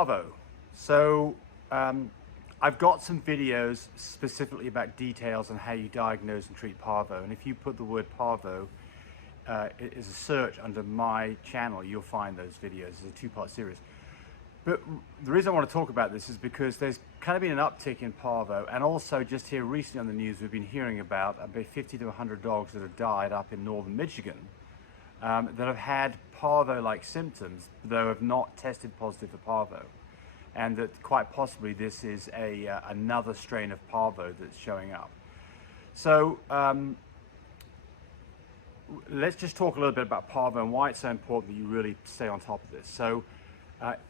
Parvo. So I've got some videos specifically about details on how you diagnose and treat Parvo. And if you put the word Parvo as a search under my channel, you'll find those videos. It's a two-part series. But the reason I want to talk about this is because there's kind of been an uptick in Parvo, and also just here recently on the news we've been hearing about 50 to 100 dogs that have died up in northern Michigan that have had Parvo-like symptoms, though have not tested positive for Parvo, and that quite possibly this is another strain of Parvo that's showing up. So let's just talk a little bit about Parvo and why it's so important that you really stay on top of this. So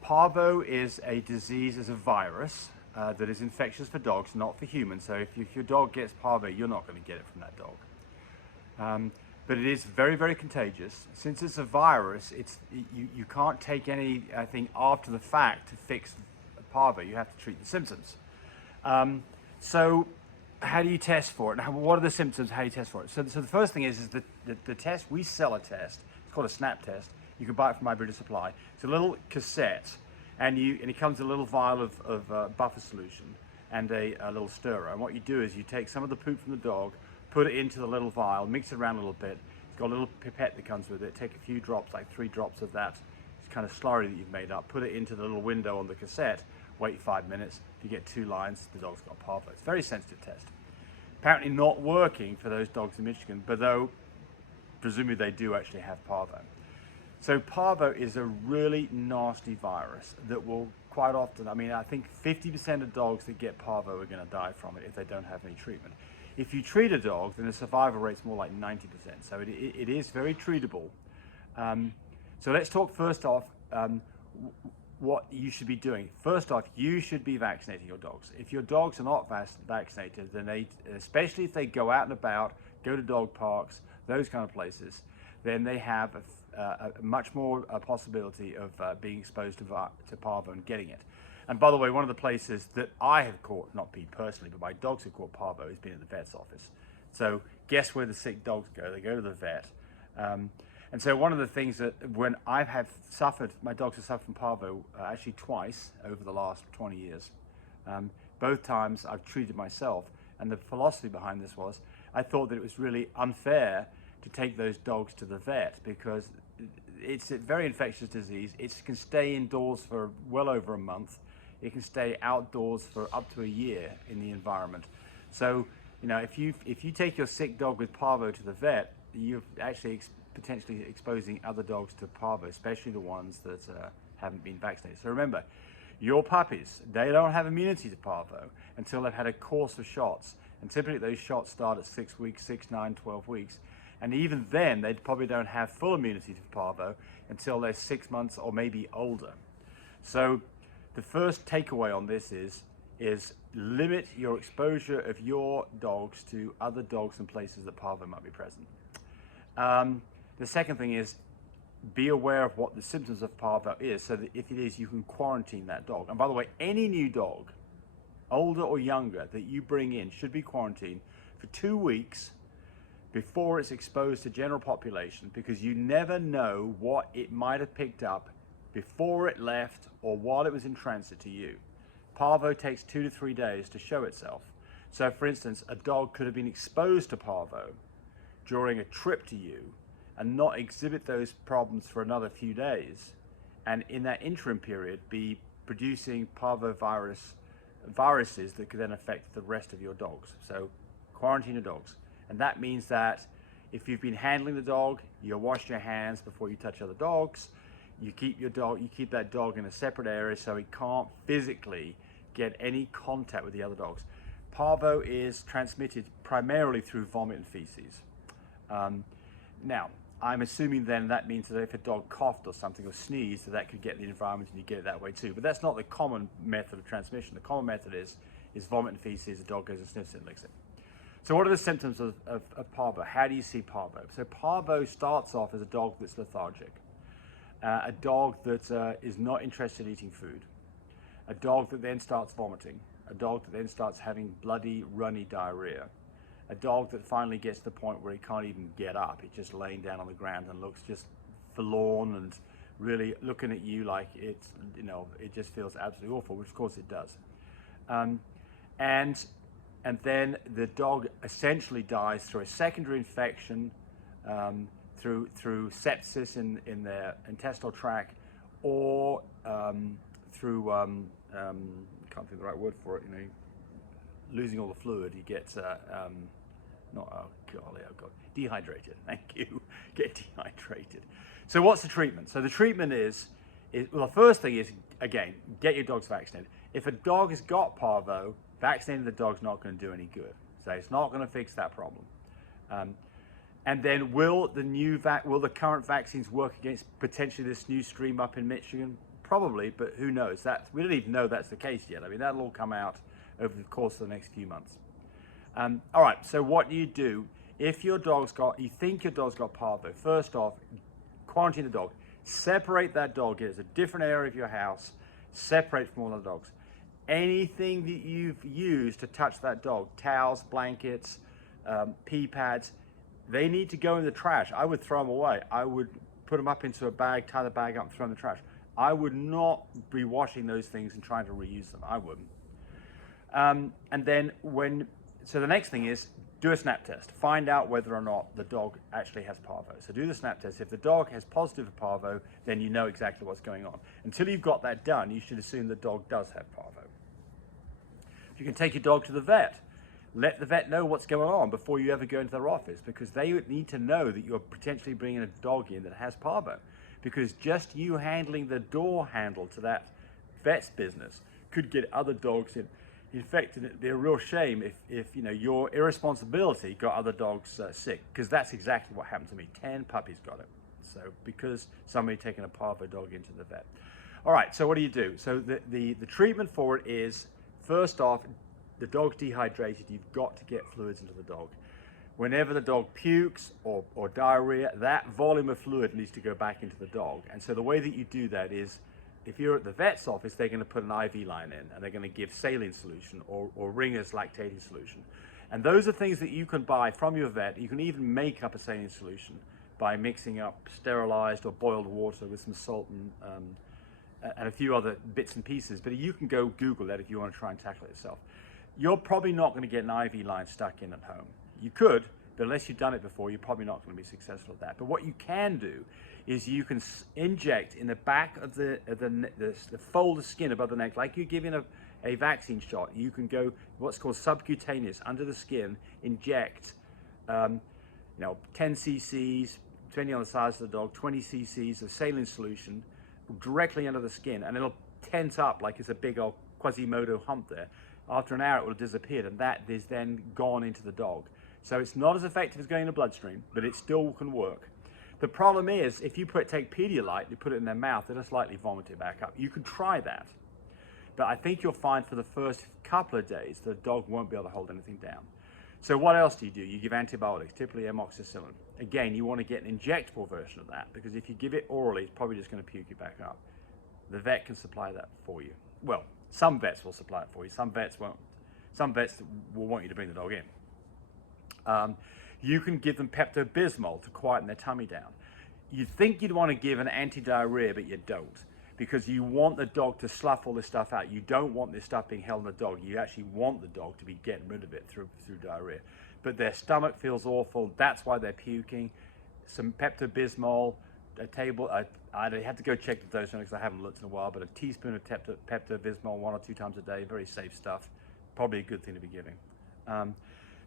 Parvo is a disease, is a virus that is infectious for dogs, not for humans. So if your dog gets Parvo, you're not going to get it from that dog. But it is very, very contagious. Since it's a virus, you can't take anything after the fact to fix Parvo. You have to treat the symptoms. So how do you test for it? And what are the symptoms? How do you test for it? So the first thing is that the test, we sell a test. It's called a SNAP test. You can buy it from my Breeder Supply. It's a little cassette, and it comes in a little vial of buffer solution and a little stirrer. And what you do is you take some of the poop from the dog, put it into the little vial, mix it around a little bit. It's got a little pipette that comes with it. Take a few drops, like 3 drops of that kind of slurry that you've made up, put it into the little window on the cassette, wait 5 minutes. If you get 2 lines, the dog's got Parvo. It's a very sensitive test. Apparently not working for those dogs in Michigan, but though presumably they do actually have Parvo. So Parvo is a really nasty virus that will quite often, I think 50% of dogs that get Parvo are going to die from it if they don't have any treatment. If you treat a dog, then the survival rate's more like 90%. So it is very treatable. So let's talk first off what you should be doing. First off, you should be vaccinating your dogs. If your dogs are not vaccinated, then especially if they go out and about, go to dog parks, those kind of places, then they have a much more possibility of being exposed to Parvo and getting it. And by the way, one of the places that I have caught, not me personally, but my dogs have caught Parvo has been in the vet's office. So guess where the sick dogs go? They go to the vet. And so one of the things that when my dogs have suffered from Parvo actually twice over the last 20 years. Both times I've treated myself. And the philosophy behind this was, I thought that it was really unfair to take those dogs to the vet because it's a very infectious disease. It can stay indoors for well over a month. It can stay outdoors for up to a year in the environment. So, if you take your sick dog with Parvo to the vet, you're actually potentially exposing other dogs to Parvo, especially the ones that haven't been vaccinated. So remember, your puppies, they don't have immunity to Parvo until they've had a course of shots. And typically those shots start at 6 weeks, 6, 9, 12 weeks. And even then, they probably don't have full immunity to Parvo until they're 6 months or maybe older. So the first takeaway on this is limit your exposure of your dogs to other dogs and places that Parvo might be present. The second thing is be aware of what the symptoms of Parvo is, so that if it is, you can quarantine that dog. And by the way, any new dog, older or younger, that you bring in should be quarantined for 2 weeks before it's exposed to general population, because you never know what it might have picked up before it left or while it was in transit to you. Parvo takes 2 to 3 days to show itself. So for instance, a dog could have been exposed to Parvo during a trip to you and not exhibit those problems for another few days, and in that interim period be producing Parvo viruses that could then affect the rest of your dogs. So quarantine your dogs. And that means that if you've been handling the dog, you wash your hands before you touch other dogs. You keep that dog in a separate area so it can't physically get any contact with the other dogs. Parvo is transmitted primarily through vomit and feces. Now, I'm assuming then that means that if a dog coughed or something or sneezed, that could get in the environment and you get it that way too. But that's not the common method of transmission. The common method is vomit and feces. The dog goes and sniffs it and licks it. So what are the symptoms of Parvo? How do you see Parvo? So Parvo starts off as a dog that's lethargic, a dog that is not interested in eating food, a dog that then starts vomiting, a dog that then starts having bloody, runny diarrhea, a dog that finally gets to the point where he can't even get up. He's just laying down on the ground and looks just forlorn and really looking at you like it's, it just feels absolutely awful, which of course it does. And then the dog essentially dies through a secondary infection, through sepsis in their intestinal tract, or through can't think of the right word for it. Losing all the fluid, he gets dehydrated. Thank you. Get dehydrated. So what's the treatment? So the treatment is well, the first thing is, again, get your dogs vaccinated. If a dog has got parvo, vaccinating the dog's not going to do any good. So it's not going to fix that problem. And then will the current vaccines work against potentially this new stream up in Michigan? Probably, but who knows? We don't even know that's the case yet. I mean, that'll all come out over the course of the next few months. All right, so what do you do if you think your dog's got parvo? First off, quarantine the dog. Separate that dog. It is a different area of your house. Separate from all the dogs. Anything that you've used to touch that dog, towels, blankets, pee pads, they need to go in the trash. I would throw them away. I would put them up into a bag, tie the bag up, and throw them in the trash. I would not be washing those things and trying to reuse them. I wouldn't. And then so the next thing is do a snap test. Find out whether or not the dog actually has parvo. So do the snap test. If the dog has positive for parvo, then you know exactly what's going on. Until you've got that done, you should assume the dog does have parvo. You can take your dog to the vet. Let the vet know what's going on before you ever go into their office, because they need to know that you're potentially bringing a dog in that has parvo. Because just you handling the door handle to that vet's business could get other dogs infected. It'd be a real shame if your irresponsibility got other dogs sick, because that's exactly what happened to me. 10 puppies got it. So because somebody taken a parvo dog into the vet. All right, so what do you do? So the treatment for it is, first off, the dog's dehydrated. You've got to get fluids into the dog. Whenever the dog pukes or diarrhea, that volume of fluid needs to go back into the dog. And so the way that you do that is, if you're at the vet's office, they're going to put an IV line in, and they're going to give saline solution or Ringer's lactating solution. And those are things that you can buy from your vet. You can even make up a saline solution by mixing up sterilized or boiled water with some salt and a few other bits and pieces. But you can go Google that if you want to try and tackle it yourself. You're probably not going to get an IV line stuck in at home. You could, but unless you've done it before, you're probably not going to be successful at that. But what you can do is you can inject in the back of the fold of skin above the neck, like you're giving a vaccine shot. You can go what's called subcutaneous, under the skin, inject 10 cc's, depending on the size of the dog, 20 cc's of saline solution directly under the skin, and it'll tense up like it's a big old Quasimodo hump there. After an hour, it will have disappeared, and that is then gone into the dog. So it's not as effective as going in the bloodstream, but it still can work. The problem is, if you take Pedialyte, you put it in their mouth, they'll just lightly vomit it back up. You can try that, but I think you'll find for the first couple of days, the dog won't be able to hold anything down. So what else do? You give antibiotics, typically amoxicillin. Again, you want to get an injectable version of that, because if you give it orally, it's probably just going to puke you back up. The vet can supply that for you. Well, some vets will supply it for you. Some vets won't. Some vets will want you to bring the dog in. You can give them Pepto-Bismol to quieten their tummy down. You'd think you'd want to give an anti-diarrhea, but you don't, because you want the dog to slough all this stuff out. You don't want this stuff being held in the dog. You actually want the dog to be getting rid of it through diarrhea. But their stomach feels awful. That's why they're puking. Some Pepto-Bismol, I'd have to go check the dose because I haven't looked in a while, but a teaspoon of Pepto-Bismol 1 or 2 times a day, very safe stuff. Probably a good thing to be giving.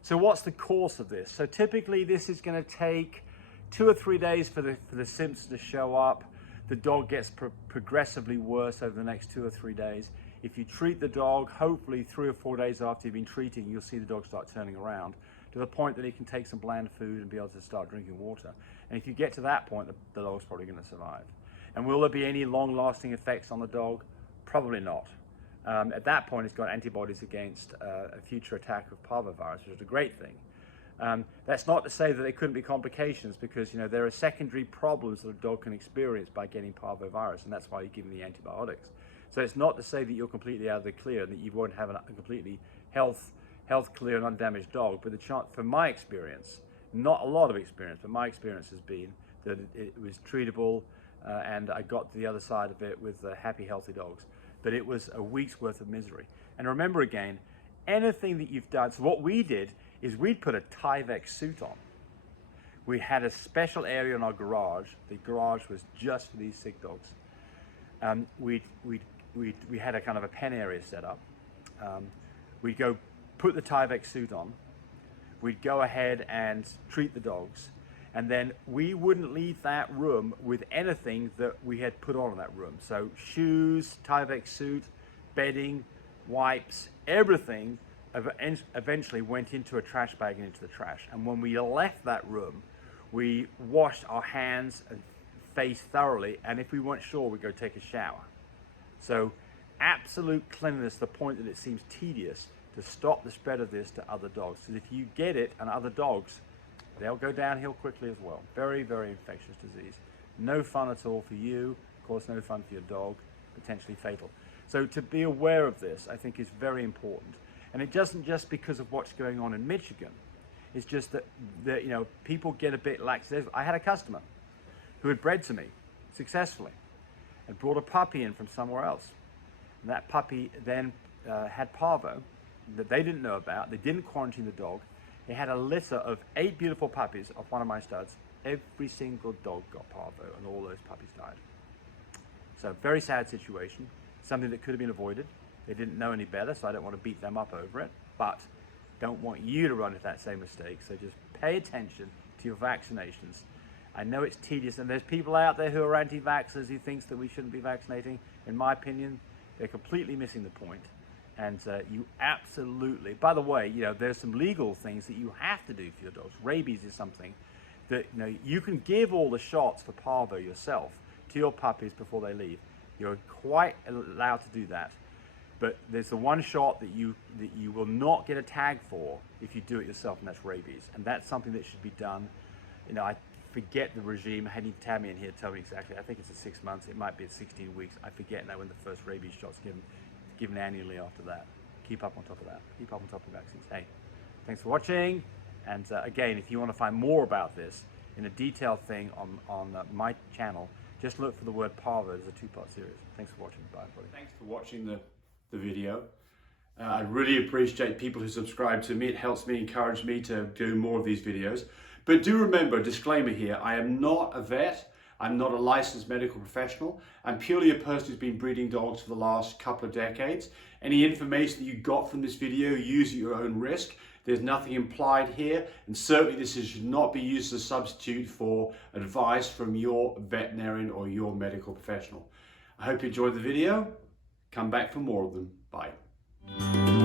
So what's the course of this? So typically this is going to take 2 or 3 days for the symptoms to show up. The dog gets progressively worse over the next 2 or 3 days. If you treat the dog, hopefully 3 or 4 days after you've been treating, you'll see the dog start turning around to the point that he can take some bland food and be able to start drinking water. And if you get to that point, the dog's probably going to survive. And will there be any long-lasting effects on the dog? Probably not. At that point, it's got antibodies against a future attack of parvovirus, which is a great thing. That's not to say that there couldn't be complications, because there are secondary problems that a dog can experience by getting parvovirus, and that's why you give them the antibiotics. So it's not to say that you're completely out of the clear and that you won't have a completely health clear and undamaged dog. But the chance, from my experience, not a lot of experience, but my experience has been that it was treatable. and I got to the other side of it with happy, healthy dogs. But it was a week's worth of misery. And remember again, anything that you've done, so what we did is we'd put a Tyvek suit on. We had a special area in our garage. The garage was just for these sick dogs. We had a kind of a pen area set up. We'd go put the Tyvek suit on. We'd go ahead and treat the dogs. And then we wouldn't leave that room with anything that we had put on in that room. So shoes, Tyvek suit, bedding, wipes, everything eventually went into a trash bag and into the trash. And when we left that room, we washed our hands and face thoroughly, and if we weren't sure, we'd go take a shower. So absolute cleanliness to the point that it seems tedious to stop the spread of this to other dogs. So if you get it and other dogs, they'll go downhill quickly as well. Very, very infectious disease. No fun at all for you, of course no fun for your dog, potentially fatal. So to be aware of this, I think, is very important. And it doesn't just because of what's going on in Michigan. It's just that you know, people get a bit lax. I had a customer who had bred to me successfully and brought a puppy in from somewhere else. And that puppy then had parvo that they didn't know about. They didn't quarantine the dog. They had a litter of 8 beautiful puppies of one of my studs. Every single dog got parvo and all those puppies died. So very sad situation, something that could have been avoided. They didn't know any better, so I don't want to beat them up over it, but don't want you to run into that same mistake. So just pay attention to your vaccinations. I know it's tedious, and there's people out there who are anti-vaxxers who thinks that we shouldn't be vaccinating. In my opinion, they're completely missing the point. And you absolutely, by the way, you know, there's some legal things that you have to do for your dogs. Rabies is something that, you know, you can give all the shots for parvo yourself to your puppies before they leave. You're quite allowed to do that. But there's the one shot that you will not get a tag for if you do it yourself, and that's rabies. And that's something that should be done. You know, I forget the regime. I need Tammy in here to tell me exactly. I think it's at 6 months. It might be at 16 weeks. I forget now when the first rabies shot's given annually after that. Keep up on top of that. Keep up on top of vaccines. Hey, thanks for watching. And again, if you want to find more about this in a detailed thing on my channel, just look for the word parvo. It's a 2-part series. Thanks for watching. Bye, everybody. Thanks for watching the video. I really appreciate people who subscribe to me. It helps me, encourage me to do more of these videos. But do remember, disclaimer here, I am not a vet. I'm not a licensed medical professional. I'm purely a person who's been breeding dogs for the last couple of decades. Any information that you got from this video, use at your own risk. There's nothing implied here, and certainly this should not be used as a substitute for advice from your veterinarian or your medical professional. I hope you enjoyed the video. Come back for more of them. Bye.